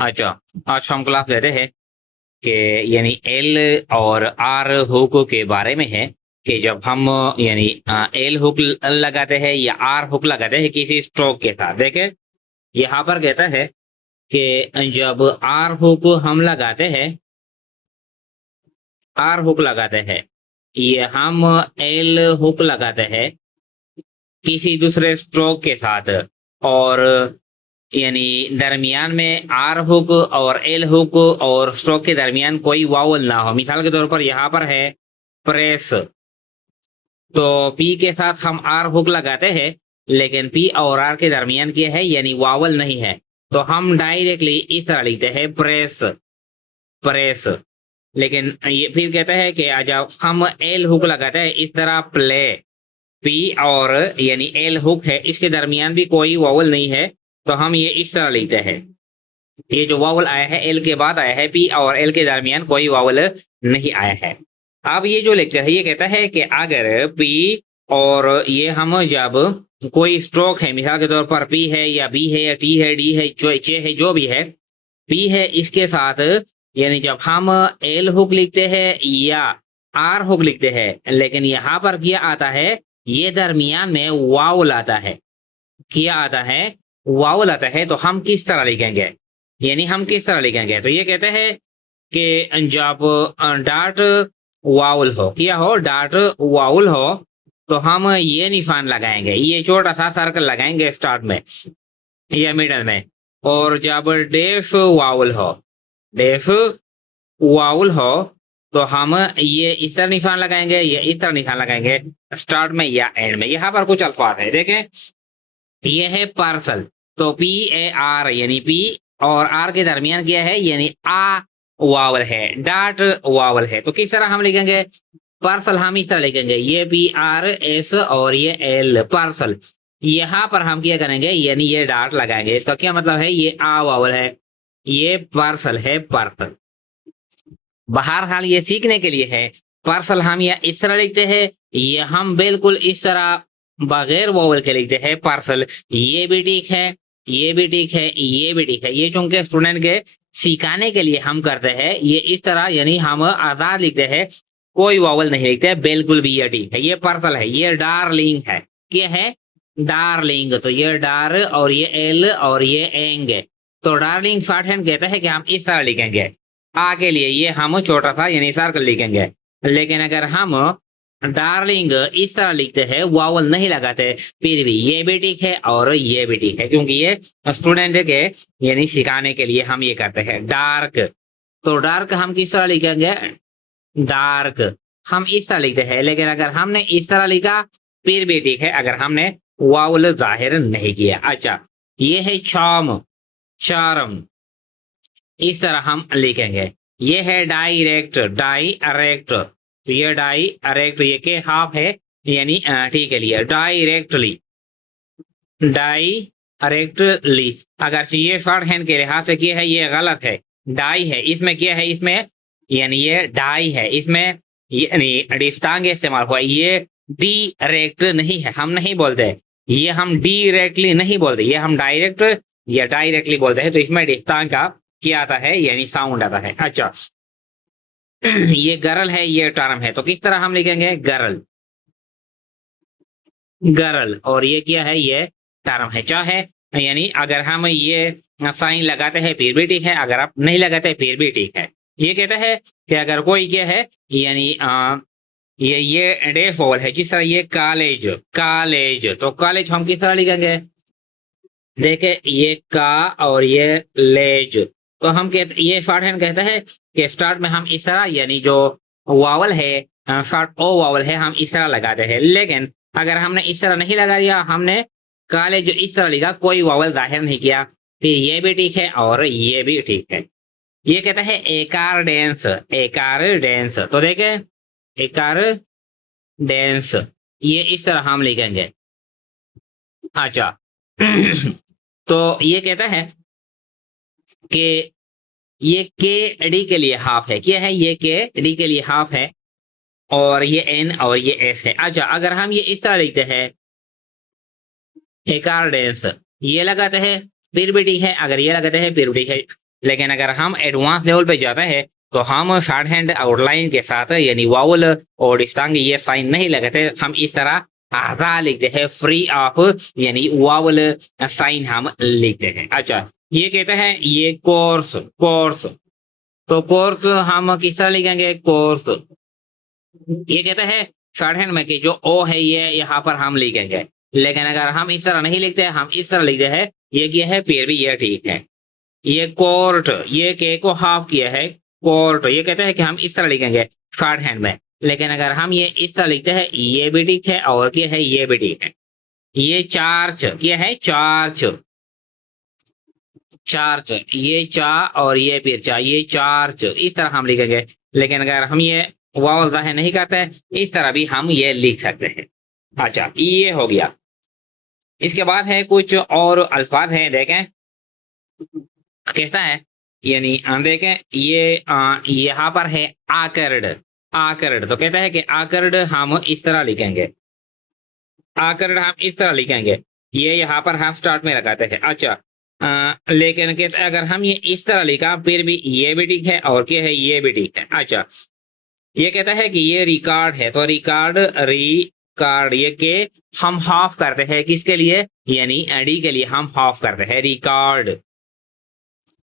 अच्छा, आज हम क्लास लेते हैं कि यानी एल और आर हुक के बारे में है कि जब हम यानी एल हुक लगाते हैं या आर हुक लगाते हैं किसी स्ट्रोक के साथ। देखें, यहाँ पर कहता है कि जब आर हुक हम लगाते हैं, आर हुक लगाते हैं, ये हम एल हुक लगाते हैं किसी दूसरे स्ट्रोक के साथ, और यानी दरमियान में आर हुक और एल हुक और स्ट्रोक के दरमियान कोई वावल ना हो। मिसाल के तौर पर यहाँ पर है प्रेस, तो पी के साथ हम आर हुक लगाते हैं, लेकिन पी और आर के दरमियान क्या है, यानी वावल नहीं है, तो हम डायरेक्टली इस तरह लिखते हैं प्रेस, प्रेस। लेकिन ये फिर कहता है कि जब हम एल हुक लगाते हैं इस तरह प्ले, पी और यानी एल हुक है, इसके दरमियान भी कोई वावल नहीं है, तो हम ये इस तरह लिखते हैं। ये जो वावल आया है एल के बाद आया है, पी और एल के दरमियान कोई वावल नहीं आया है। अब ये जो लेक्चर है ये कहता है कि अगर पी और ये हम जब कोई स्ट्रोक है, मिसाल के तौर पर पी है या बी है या टी है, डी है, चे है, जो भी है, पी है, इसके साथ यानी जब हम एल हुक लिखते हैं या आर हुक लिखते हैं, लेकिन यहाँ पर क्या आता है, ये दरमियान में वावल आता है, क्या आता है, वावल आता है, तो हम किस तरह लिखेंगे, यानी हम किस तरह लिखेंगे, तो ये कहते हैं कि जब डार्ट वाउल हो, क्या हो, डार्ट वाउल हो, तो हम ये निशान लगाएंगे, ये छोटा सा सर्कल लगाएंगे स्टार्ट में या मिडल में, और जब डैश वाउल हो, डैश वाउल हो, तो हम ये इस तरह निशान लगाएंगे या इस तरह निशान लगाएंगे स्टार्ट में या एंड में। यहाँ पर कुछ अल्फाज है, देखें, ये है पार्सल, तो पी ए आर यानी पी और आर के दरमियान क्या है, यानी आ वावल है, डार्ट वावल है, तो किस तरह हम लिखेंगे, पार्सल हम इस तरह लिखेंगे, ये पी आर एस और ये एल, पार्सल। यहाँ पर हम क्या करेंगे, यानी ये डार्ट लगाएंगे, इसका क्या मतलब है, ये आ वावल है, ये पार्सल है, पार्सल। बहरहाल ये सीखने के लिए है, पार्सल हम या इस तरह लिखते हैं, ये हम बिल्कुल इस तरह बगैर वोवल के लिखते हैं पार्सल। ये भी ठीक है, ये भी ठीक है, ये भी ठीक है, ये चूंकि स्टूडेंट के सिखाने के लिए हम करते हैं, ये इस तरह यानी हम आजाद लिखते हैं, कोई वोवल नहीं लिखते, बिल्कुल भी ये ठीक है, ये पार्सल है, ये डार्लिंग है, क्या है, डार्लिंग, तो ये डार और ये एल और ये एंग, तो डार्लिंग शॉर्ट हैंड कहते हैं कि हम इस तरह लिखेंगे, आ के लिए ये हम छोटा सा यानी सर्कल लिखेंगे। लेकिन अगर हम डार्लिंग इस तरह लिखते हैं, वावल नहीं लगाते, फिर भी ये भी ठीक है और ये भी ठीक है, क्योंकि ये स्टूडेंट के यानी सिखाने के लिए हम ये करते हैं। डार्क, तो डार्क हम किस तरह लिखेंगे, डार्क हम इस तरह लिखते हैं, लेकिन अगर हमने इस तरह लिखा फिर भी ठीक है, अगर हमने वावल जाहिर नहीं किया। अच्छा, ये है चार्म, चार्म, इस तरह हम लिखेंगे। ये है डायरेक्ट, डायरेक्ट, तो ये डायरेक्ट, ये के हाफ है यानी ठीक है, लिए डायरेक्टली, डायरेक्टली, अगर ये शॉर्ट हैंड के लिहाज से क्या है, ये गलत है, डाई है, इसमें क्या है, इसमें यानी ये डाई है, इसमें यानी डिफ्तांग इस्तेमाल हुआ, ये डायरेक्ट नहीं है, हम नहीं बोलते, ये हम डायरेक्टली नहीं बोलते, ये हम डायरेक्ट या डायरेक्टली बोलते हैं, तो इसमें डिफ्तांग का क्या आता है, यानी साउंड आता है। अच्छा, ये गर्ल है, ये टर्म है, तो किस तरह हम लिखेंगे, गर्ल, गर्ल, और ये क्या है, ये टर्म है, चाहे यानी अगर हम ये साइन लगाते हैं फिर भी ठीक है, अगर आप नहीं लगाते फिर भी ठीक है। ये कहता है कि अगर कोई क्या है, यानी ये डे फॉल है, जिस तरह ये कॉलेज, कॉलेज, तो कॉलेज हम किस तरह लिखेंगे, देखे, ये का और ये लेज, तो हम कहते, ये शॉर्ट हैंड कहता है कि स्टार्ट में हम इस तरह यानी जो वावल है, शॉर्ट ओ वावल है, हम इस तरह लगाते हैं, लेकिन अगर हमने इस तरह नहीं लगा दिया, हमने कॉलेज इस तरह लिखा, कोई वावल जाहिर नहीं किया, फिर ये भी ठीक है और ये भी ठीक है। ये कहता है एकार डेंस, एकार डेंस, तो देखे, एकार डेंस, ये इस तरह हम लिखेंगे। अच्छा, तो ये कहता है कि ये के डी के लिए हाफ है, क्या है, ये के डी के लिए हाफ है, और ये एन और ये एस है। अच्छा, अगर हम ये इस तरह लिखते हैं, एकार डेंस, ये लगाते हैं फिर भी ठीक है, अगर ये लगाते हैं फिर भी ठीक है, लेकिन अगर हम एडवांस लेवल पे जाते हैं तो हम शॉर्ट हैंड आउटलाइन के साथ यानी वावल और डिस्टांग ये साइन नहीं लगाते, हम इस तरह आधा लिखते हैं, फ्री ऑफ यानी वावल साइन हम लिखते हैं। अच्छा, ये कहते हैं ये कोर्स, कोर्स, तो कोर्स हम किस तरह लिखेंगे? कोर्स, ये कहते हैं शॉर्ट हैंड में कि जो ओ है ये यहाँ पर हम लिखेंगे, लेकिन अगर हम इस तरह नहीं लिखते, हम इस तरह लिखते हैं, ये क्या है, फिर भी ये ठीक है। ये कोर्ट, ये के को हाफ किया है, कोर्ट, ये कहते हैं कि हम इस तरह लिखेंगे शॉर्ट हैंड में, लेकिन अगर हम ये इस तरह लिखते हैं, ये भी ठीक है और क्या है, ये भी ठीक है। ये चार्च, क्या है, चार्च, चार्च, ये चा और ये फिर चा, ये चार्च, इस तरह हम लिखेंगे। लेकिन अगर हम ये वावल जाहिर नहीं करते, इस तरह भी हम ये लिख सकते हैं। अच्छा, ये हो गया। इसके बाद है कुछ और अल्फाज हैं, देखें कहता है, यानी देखें ये यहाँ पर है आकर्ड, आकर्ड, तो कहता है कि आकर्ड हम इस तरह लिखेंगे, आकर्ड हम इस तरह लिखेंगे, ये यहाँ पर हम स्टार्ट में लगाते हैं। अच्छा, लेकिन कहते हैं अगर हम ये इस तरह लिखा, फिर भी ये भी ठीक है और क्या है, ये भी ठीक है। अच्छा, ये कहता है कि ये रिकॉर्ड है, तो रिकॉर्ड, रिकॉर्ड, ये के हम हाफ करते हैं, किसके लिए, यानी डी के लिए हम हाफ करते हैं, रिकॉर्ड।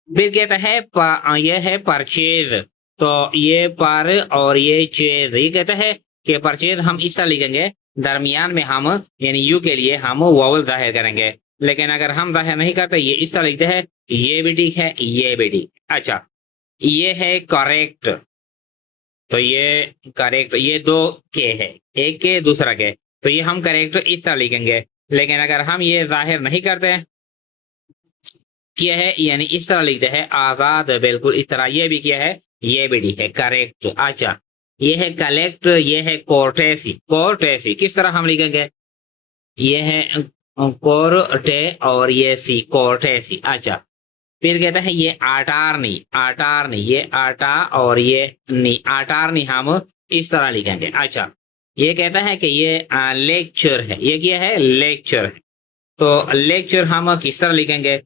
फिर कहता है ये है परचेज, तो ये पर और ये चेज, ये कहता है कि परचेज हम इस तरह लिखेंगे, दरमियान में हम यानी यू के लिए हम वावल जाहिर करेंगे, लेकिन अगर हम जाहिर नहीं करते, ये इस तरह लिखते हैं, ये भी ठीक है, ये भी ठीक। अच्छा, ये है करेक्ट, तो ये करेक्ट, ये दो के है, एक के दूसरा के, तो ये हम करेक्ट इस तरह लिखेंगे, लेकिन अगर हम ये जाहिर नहीं करते, क्या है, यानी इस तरह लिखते हैं आजाद, बिल्कुल इस तरह, ये भी क्या है, ये भी ठीक है, करेक्ट। अच्छा, ये है कलेक्ट, ये है कोर्टेसी, कोर्टेसी किस तरह हम लिखेंगे, ये है कोर्टे और ये सी, कोर्टेसी। अच्छा, फिर कहता है ये आटारनी, आटारनी, ये आटा और ये नी, आटारनी हम इस तरह लिखेंगे। अच्छा, ये कहता है कि ये लेक्चर है, ये क्या है, लेक्चर है, तो लेक्चर हम किस तरह लिखेंगे,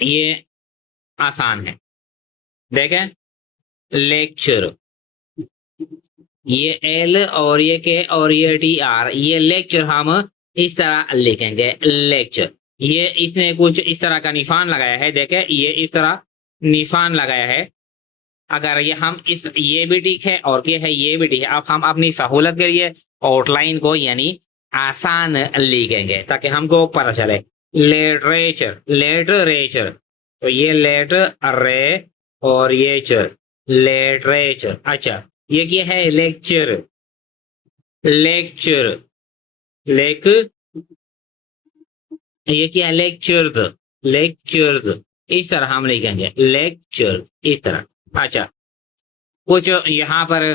ये आसान है, देखें लेक्चर, ये एल और ये के और ये टी आर, ये लेक्चर हम इस तरह लिखेंगे, लेक्चर। ये इसने कुछ इस तरह का निशान लगाया है, देखें ये इस तरह निशान लगाया है, अगर ये हम इस, ये भी ठीक है और क्या है, ये भी ठीक है। अब हम अपनी सहूलत के लिए आउटलाइन को यानी आसान लिखेंगे ताकि हमको पता चले। लिटरेचर, लिटरेचर, तो ये लेट रे और ये चर, लिटरेचर। अच्छा, ये क्या है, लेक्चर, लेक्चर, लेक, ये क्या है, लेक्चर्स, लेक्चर्स, इस तरह हम लिखेंगे, लेक्चर इस तरह। अच्छा, कुछ यहाँ पर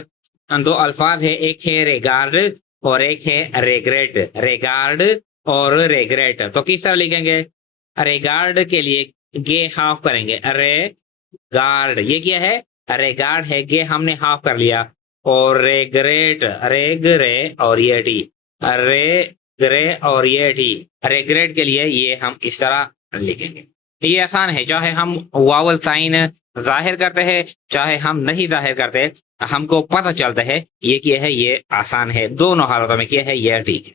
दो अल्फाज है, एक है रिगार्ड और एक है रेग्रेट, रिगार्ड और रेग्रेट, तो किस तरह लिखेंगे, रिगार्ड के लिए गे हाफ करेंगे, रे गार्ड, ये क्या है, रेगार्ड है, गे हमने हाफ कर लिया, और रेग्रेट, रेग रे और ये टी, रे ग्रे और ये टी, रेग्रेट के लिए ये हम इस तरह लिखेंगे। ये आसान है, चाहे हम वावल साइन जाहिर करते हैं चाहे हम नहीं जाहिर करते, हमको पता चलता है ये क्या है, ये आसान है, दोनों हालतों में क्या है, ये ठीक है।